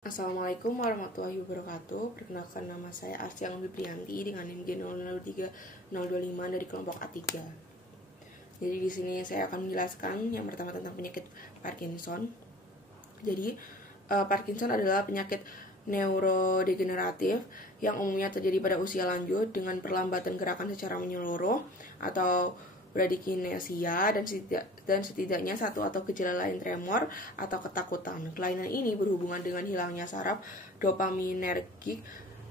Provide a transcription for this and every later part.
Assalamualaikum warahmatullahi wabarakatuh. Perkenalkan, nama saya Arsyang Biprianti dengan NIM G003025 dari kelompok A3. Jadi di sini saya akan menjelaskan yang pertama tentang penyakit Parkinson. Jadi Parkinson adalah penyakit neurodegeneratif yang umumnya terjadi pada usia lanjut dengan perlambatan gerakan secara menyeluruh atau bradykinesia dan setidaknya satu atau gejala lain tremor atau ketakutan. Kelainan ini berhubungan dengan hilangnya saraf dopaminergik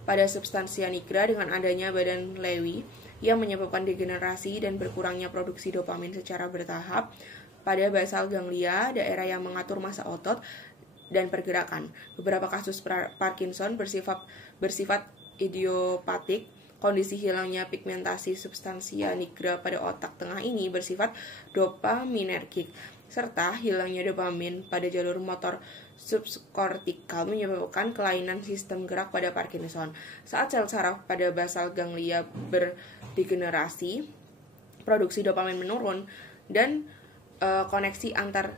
pada substansia nigra dengan adanya badan Lewy yang menyebabkan degenerasi dan berkurangnya produksi dopamin secara bertahap pada basal ganglia, daerah yang mengatur massa otot dan pergerakan. Beberapa kasus Parkinson bersifat idiopatik. Kondisi hilangnya pigmentasi substansia nigra pada otak tengah ini bersifat dopaminergik, serta hilangnya dopamin pada jalur motor subkortikal menyebabkan kelainan sistem gerak pada Parkinson. Saat sel saraf pada basal ganglia berdegenerasi, produksi dopamin menurun dan koneksi antar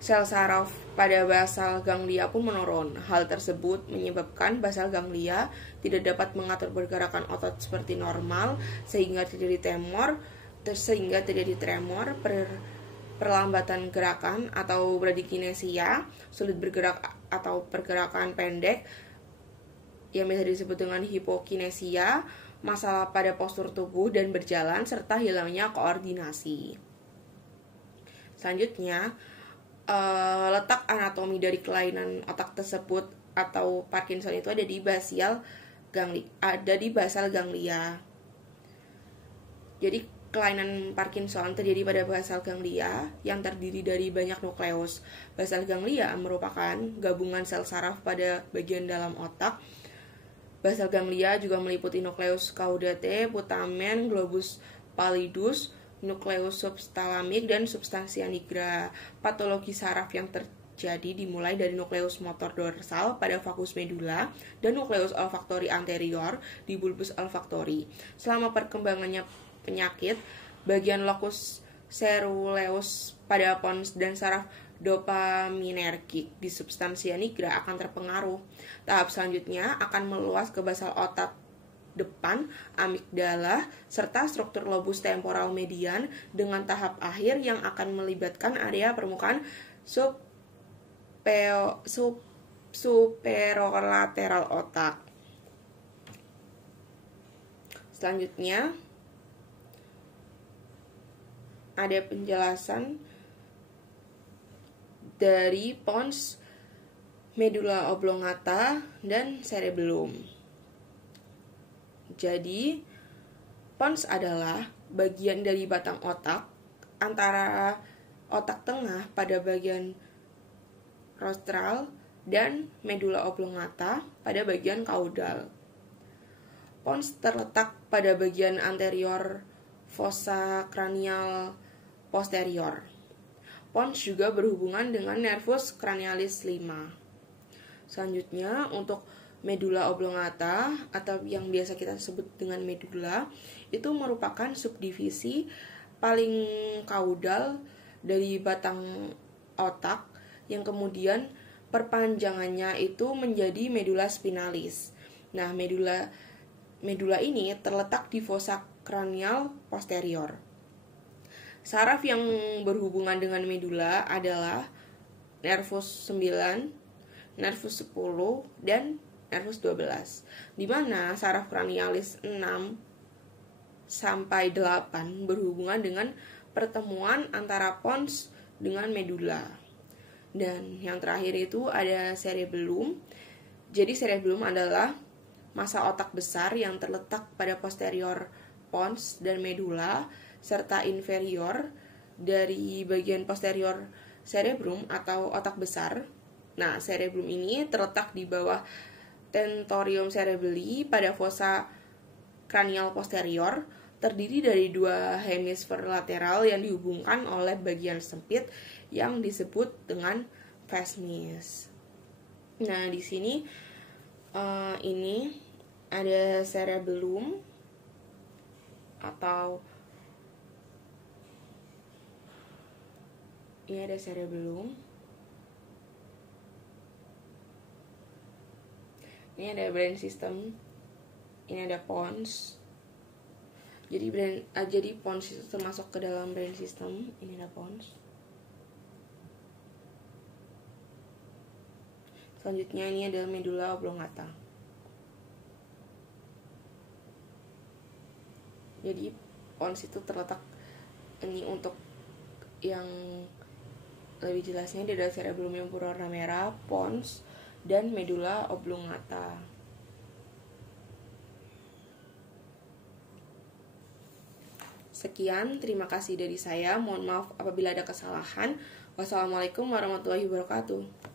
sel saraf pada basal ganglia pun menurun. Hal tersebut menyebabkan basal ganglia tidak dapat mengatur pergerakan otot seperti normal sehingga terjadi tremor, perlambatan gerakan atau bradykinesia, sulit bergerak atau pergerakan pendek yang biasa disebut dengan hipokinesia, masalah pada postur tubuh dan berjalan, serta hilangnya koordinasi. Selanjutnya, letak anatomi dari kelainan otak tersebut atau Parkinson itu ada di basal ganglia. Jadi kelainan Parkinson terjadi pada basal ganglia yang terdiri dari banyak nukleus. Basal ganglia merupakan gabungan sel saraf pada bagian dalam otak. Basal ganglia juga meliputi nukleus caudate, putamen, globus pallidus, nukleus subtalamik, dan substansia nigra. Patologi saraf yang terjadi dimulai dari nukleus motor dorsal pada vagus medula dan nukleus olfaktori anterior di bulbus olfaktori. Selama perkembangannya penyakit, bagian locus ceruleus pada pons dan saraf dopaminergik di substansia nigra akan terpengaruh. Tahap selanjutnya akan meluas ke basal otak depan, amigdala, serta struktur lobus temporal median dengan tahap akhir yang akan melibatkan area permukaan superolateral otak. Selanjutnya ada penjelasan dari pons, medula oblongata, dan cerebellum. Jadi, pons adalah bagian dari batang otak antara otak tengah pada bagian rostral dan medula oblongata pada bagian kaudal. Pons terletak pada bagian anterior fossa cranial posterior. Pons juga berhubungan dengan nervus cranialis 5. Selanjutnya, untuk medula oblongata atau yang biasa kita sebut dengan medula itu merupakan subdivisi paling kaudal dari batang otak yang kemudian perpanjangannya itu menjadi medula spinalis. Nah, medula ini terletak di fossa cranial posterior. Saraf yang berhubungan dengan medula adalah nervus 9, nervus 10, dan nervus 12, di mana saraf cranialis 6 sampai 8 berhubungan dengan pertemuan antara pons dengan medula. Dan yang terakhir itu ada cerebellum. Jadi cerebellum adalah massa otak besar yang terletak pada posterior pons dan medula serta inferior dari bagian posterior cerebrum atau otak besar. Nah, cerebellum ini terletak di bawah tentorium cerebelli pada fossa cranial posterior, terdiri dari dua hemisfer lateral yang dihubungkan oleh bagian sempit yang disebut dengan phalanx. Nah, di sini ini ada cerebellum atau ini ada cerebellum. Ini ada brain system, ini ada pons. Jadi pons itu termasuk ke dalam brain system. Ini ada pons. Selanjutnya ini ada medula oblongata. Jadi pons itu terletak ini, untuk yang lebih jelasnya dia ada cerebellum yang berwarna merah, pons, dan medula oblongata. Sekian, terima kasih dari saya. Mohon maaf apabila ada kesalahan. Wassalamualaikum warahmatullahi wabarakatuh.